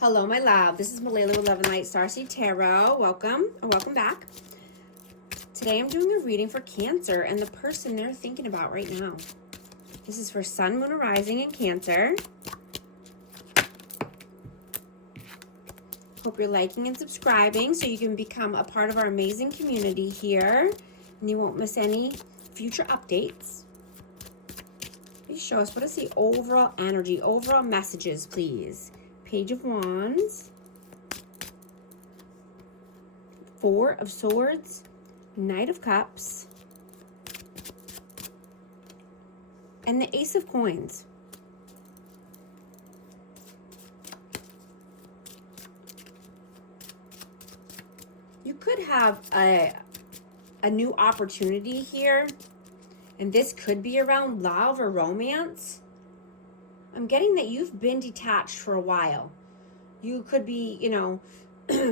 Hello, my love. This is Malala with Love and Light Starseed Tarot. Welcome or welcome back. Today I'm doing a reading for Cancer and the person they're thinking about right now. This is for Sun, Moon, or Rising in Cancer. Hope you're liking and subscribing so you can become a part of our amazing community here and you won't miss any future updates. Please show us, what is the overall energy, overall messages, please? Page of Wands, Four of Swords, Knight of Cups, and the Ace of Coins. You could have a new opportunity here, and this could be around love or romance. I'm getting that you've been detached for a while. You could be,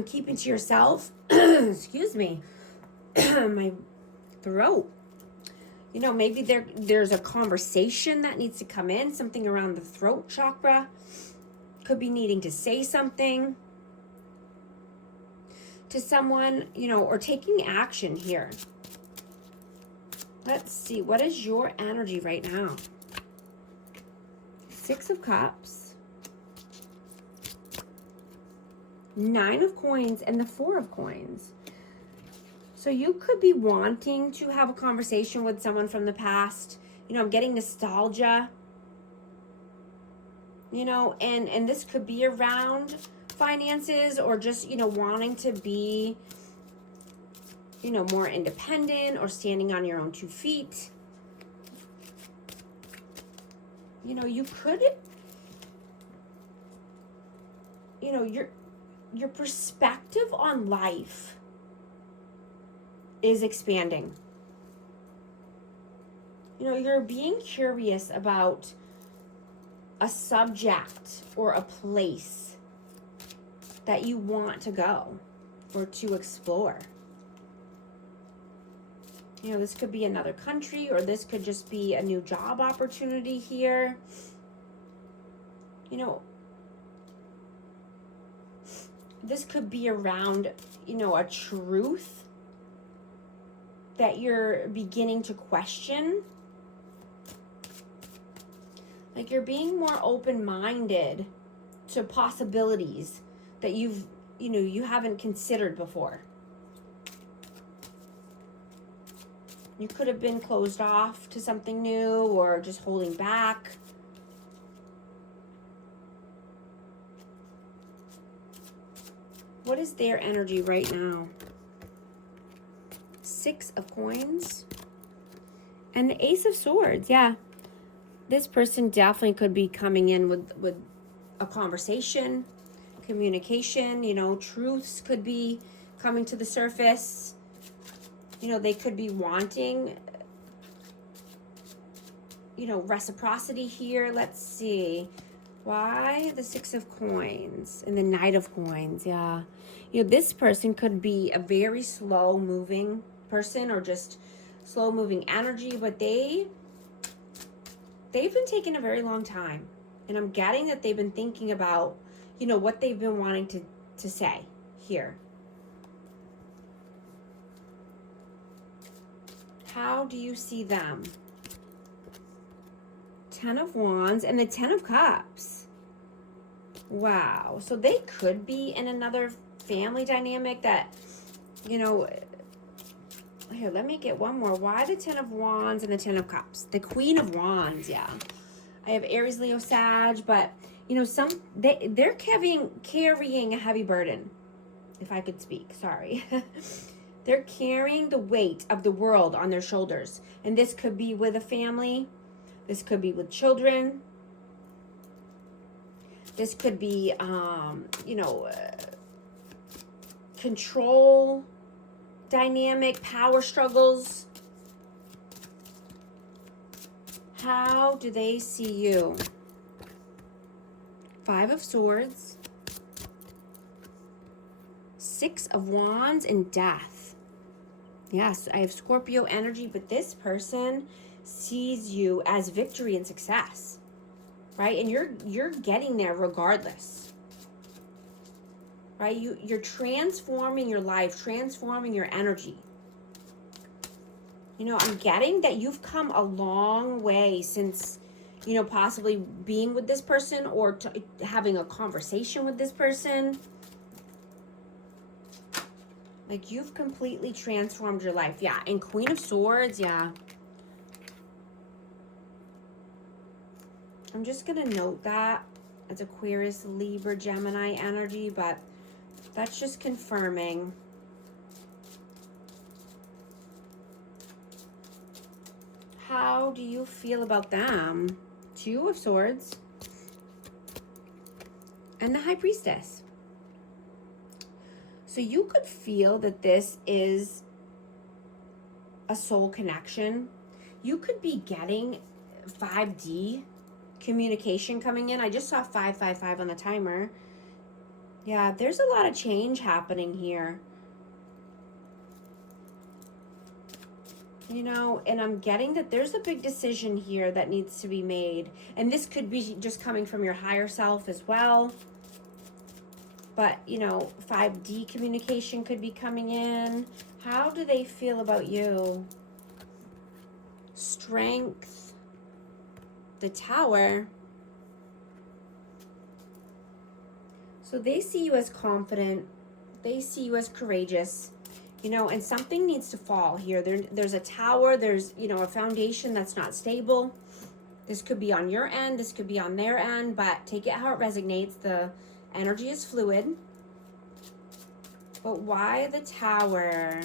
keeping to yourself. Excuse me. My throat. Maybe there's a conversation that needs to come in, something around the throat chakra. Could be needing to say something to someone, or taking action here. Let's see, what is your energy right now? Six of Cups, Nine of Coins, and the Four of Coins. So you could be wanting to have a conversation with someone from the past. I'm getting nostalgia. And this could be around finances or just, wanting to be, more independent or standing on your own 2 feet. You could, your perspective on life is expanding. You're being curious about a subject or a place that you want to go or to explore. This could be another country, or this could just be a new job opportunity here. This could be around, a truth that you're beginning to question. Like you're being more open-minded to possibilities that you haven't considered before. You could have been closed off to something new or just holding back. What is their energy right now? Six of Coins and the Ace of Swords. Yeah, this person definitely could be coming in with a conversation, communication. Truths could be coming to the surface. They could be wanting, reciprocity here. Let's see. Why the Six of Coins and the Knight of Coins? Yeah. This person could be a very slow moving person or just slow moving energy, but they've been taking a very long time. And I'm getting that they've been thinking about, what they've been wanting to say here. How do you see them? Ten of Wands and the Ten of Cups. Wow. So they could be in another family dynamic that, here, let me get one more. Why the Ten of Wands and the Ten of Cups? The Queen of Wands, yeah. I have Aries, Leo, Sag, but, they're carrying a heavy burden, if I could speak, sorry. They're carrying the weight of the world on their shoulders. And this could be with a family. This could be with children. This could be, control dynamic, power struggles. How do they see you? Five of Swords. Six of Wands and Death. Yes, I have Scorpio energy, but this person sees you as victory and success, right? And you're getting there regardless. right? You're transforming your life, transforming your energy. You know, I'm getting that you've come a long way since, you know, possibly being with this person or having a conversation with this person. Like, you've completely transformed your life. Yeah, and Queen of Swords, yeah. I'm just going to note that it's Aquarius, Libra, Gemini energy, but that's just confirming. How do you feel about them? Two of Swords and the High Priestess. So you could feel that this is a soul connection. You could be getting 5D communication coming in. I just saw 555 on the timer. Yeah, there's a lot of change happening here. You know, and I'm getting that there's a big decision here that needs to be made. And this could be just coming from your higher self as well. But, you know, 5D communication could be coming in. How do they feel about you? Strength. The Tower. So they see you as confident. They see you as courageous. You know, and something needs to fall here. There's a tower. There's, you know, a foundation that's not stable. This could be on your end. This could be on their end. But take it how it resonates. The energy is fluid. But why the Tower?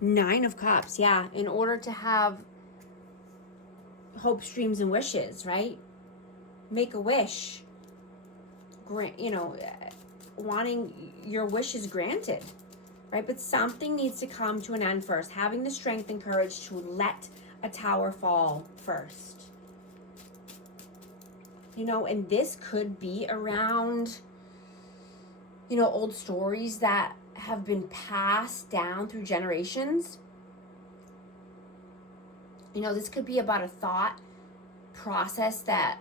9 of Cups. Yeah, in order to have hopes, dreams, and wishes, right? Make a wish. Grant, you know, wanting your wishes granted. Right, but something needs to come to an end first. Having the strength and courage to let a tower fall first. You know, and this could be around, you know, old stories that have been passed down through generations. You know, this could be about a thought process that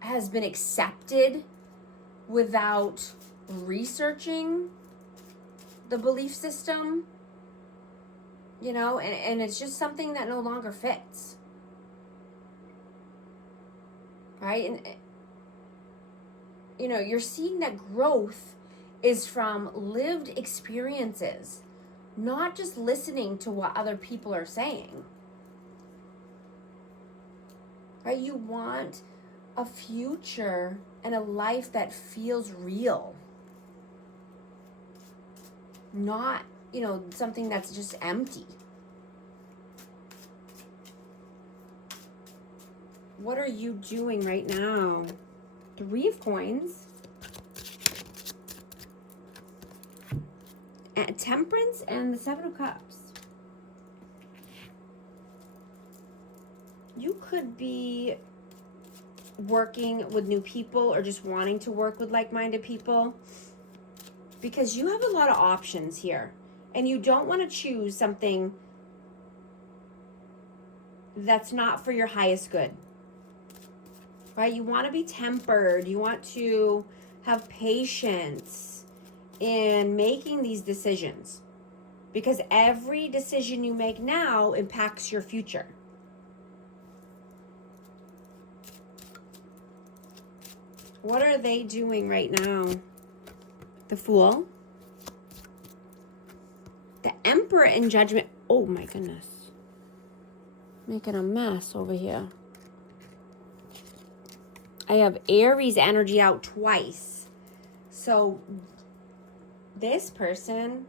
has been accepted without researching the belief system, you know, and it's just something that no longer fits, right? And, you know, you're seeing that growth is from lived experiences, not just listening to what other people are saying, right? You want a future and a life that feels real. Not, you know, something that's just empty. What are you doing right now? 3 of Coins. Temperance and the 7 of Cups. You could be working with new people or just wanting to work with like-minded people, because you have a lot of options here and you don't want to choose something that's not for your highest good, right? You want to be tempered. You want to have patience in making these decisions, because every decision you make now impacts your future. What are they doing right now? The Fool. The Emperor in Judgment. Oh my goodness. Making a mess over here. I have Aries energy out twice. So this person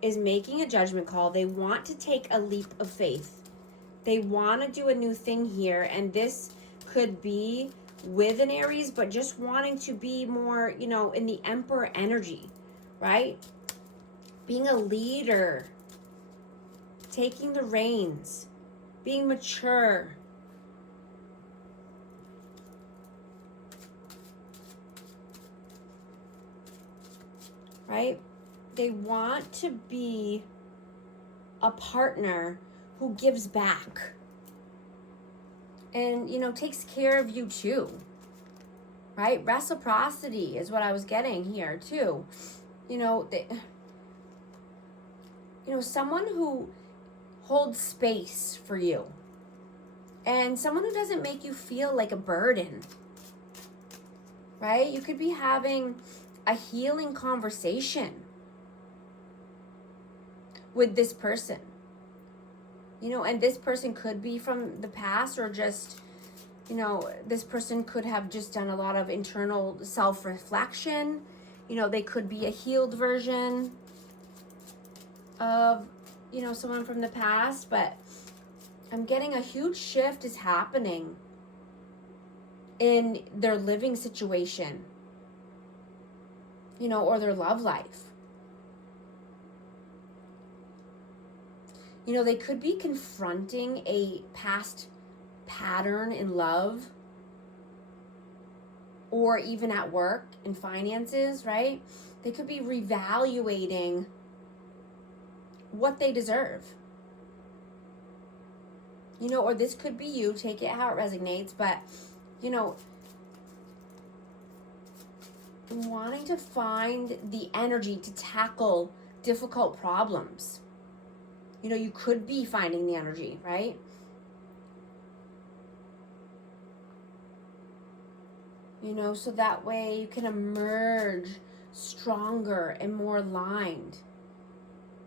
is making a judgment call. They want to take a leap of faith. They want to do a new thing here. And this could be with an Aries, but just wanting to be more, you know, in the Emperor energy, right? Being a leader, taking the reins, being mature. Right? They want to be a partner who gives back and, you know, takes care of you too. right? Reciprocity is what I was getting here too. You know, someone who holds space for you, and someone who doesn't make you feel like a burden, right? You could be having a healing conversation with this person, and this person could be from the past, or just, this person could have just done a lot of internal self-reflection. They could be a healed version of, someone from the past, but I'm getting a huge shift is happening in their living situation, or their love life. They could be confronting a past pattern in love, or even at work and finances, right? They could be reevaluating what they deserve. Or this could be you, take it how it resonates, but, wanting to find the energy to tackle difficult problems. You could be finding the energy, right? So that way you can emerge stronger and more aligned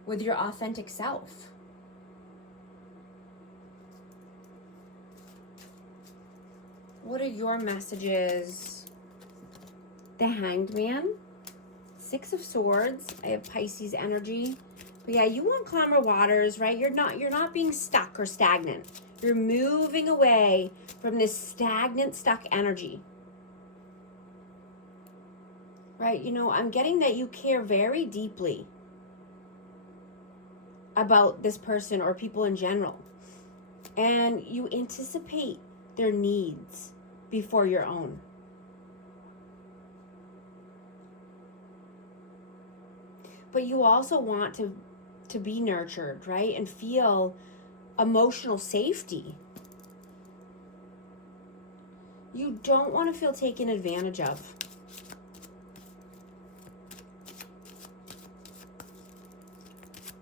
with your authentic self. What are your messages? The Hanged Man, Six of Swords. I have Pisces energy. But yeah, you want calmer waters, right? You're not being stuck or stagnant. You're moving away from this stagnant, stuck energy. Right? I'm getting that you care very deeply about this person or people in general. And you anticipate their needs before your own. But you also want to be nurtured, right? And feel emotional safety. You don't want to feel taken advantage of.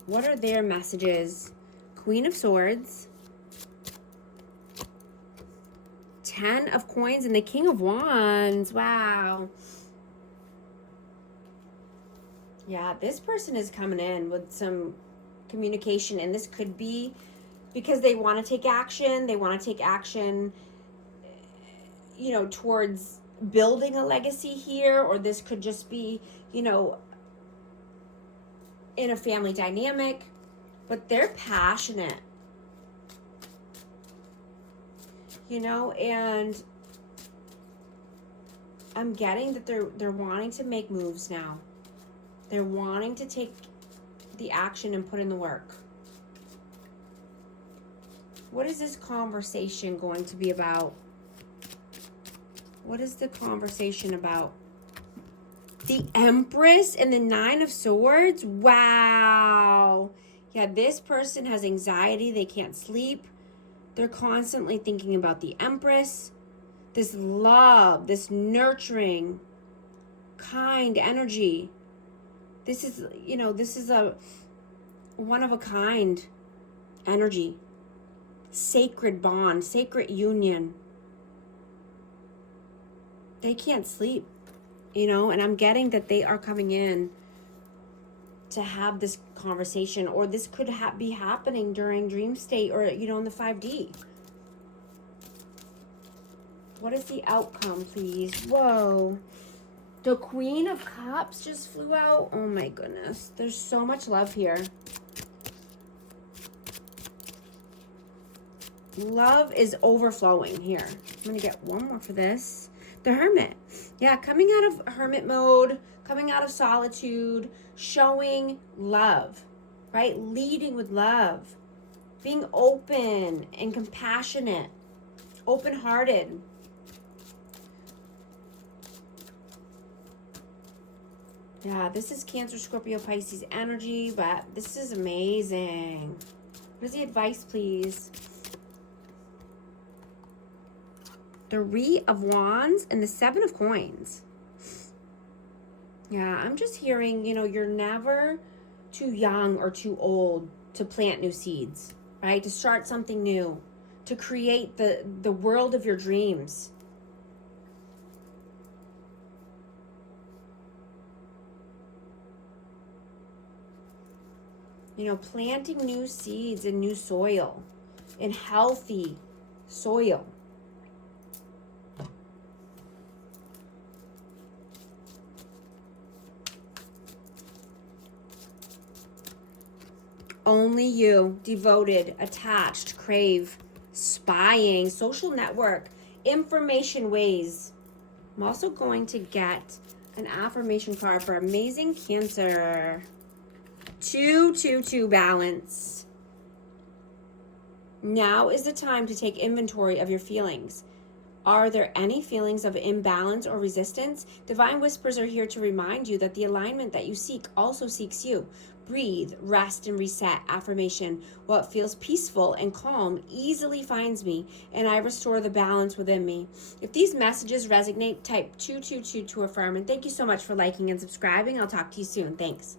What are their messages? Queen of Swords, 10 of Coins, and the King of Wands. Wow. Yeah, this person is coming in with some communication, and this could be because they want to take action. They want to take action, towards building a legacy here, or this could just be, in a family dynamic, but they're passionate, and I'm getting that they're wanting to make moves now. They're wanting to take the action and put in the work. What is this conversation going to be about? What is the conversation about? The Empress and the Nine of Swords? Wow. Yeah, this person has anxiety. They can't sleep. They're constantly thinking about the Empress. This love, this nurturing, kind energy. This is a one-of-a-kind energy. Sacred bond, sacred union. They can't sleep. And I'm getting that they are coming in to have this conversation, or this could be happening during dream state, or, in the 5D. What is the outcome, please? Whoa. The Queen of Cups just flew out. Oh my goodness. There's so much love here. Love is overflowing here. I'm going to get one more for this. The Hermit. Yeah, coming out of hermit mode, coming out of solitude, showing love, right? Leading with love, being open and compassionate, open-hearted. Yeah, this is Cancer, Scorpio, Pisces energy, but this is amazing. What is the advice, please? Three of Wands and the Seven of Coins. Yeah, I'm just hearing, you know, you're never too young or too old to plant new seeds, right? To start something new, to create the world of your dreams. You know, planting new seeds in new soil, in healthy soil. Only you, devoted, attached, crave, spying, social network, information ways. I'm also going to get an affirmation card for amazing Cancer. 2-2-2 balance. Now is the time to take inventory of your feelings. Are there any feelings of imbalance or resistance? Divine whispers are here to remind you that the alignment that you seek also seeks you. Breathe, rest, and reset. Affirmation. What feels peaceful and calm easily finds me, and I restore the balance within me. If these messages resonate, type 222 to affirm. And thank you so much for liking and subscribing. I'll talk to you soon. Thanks.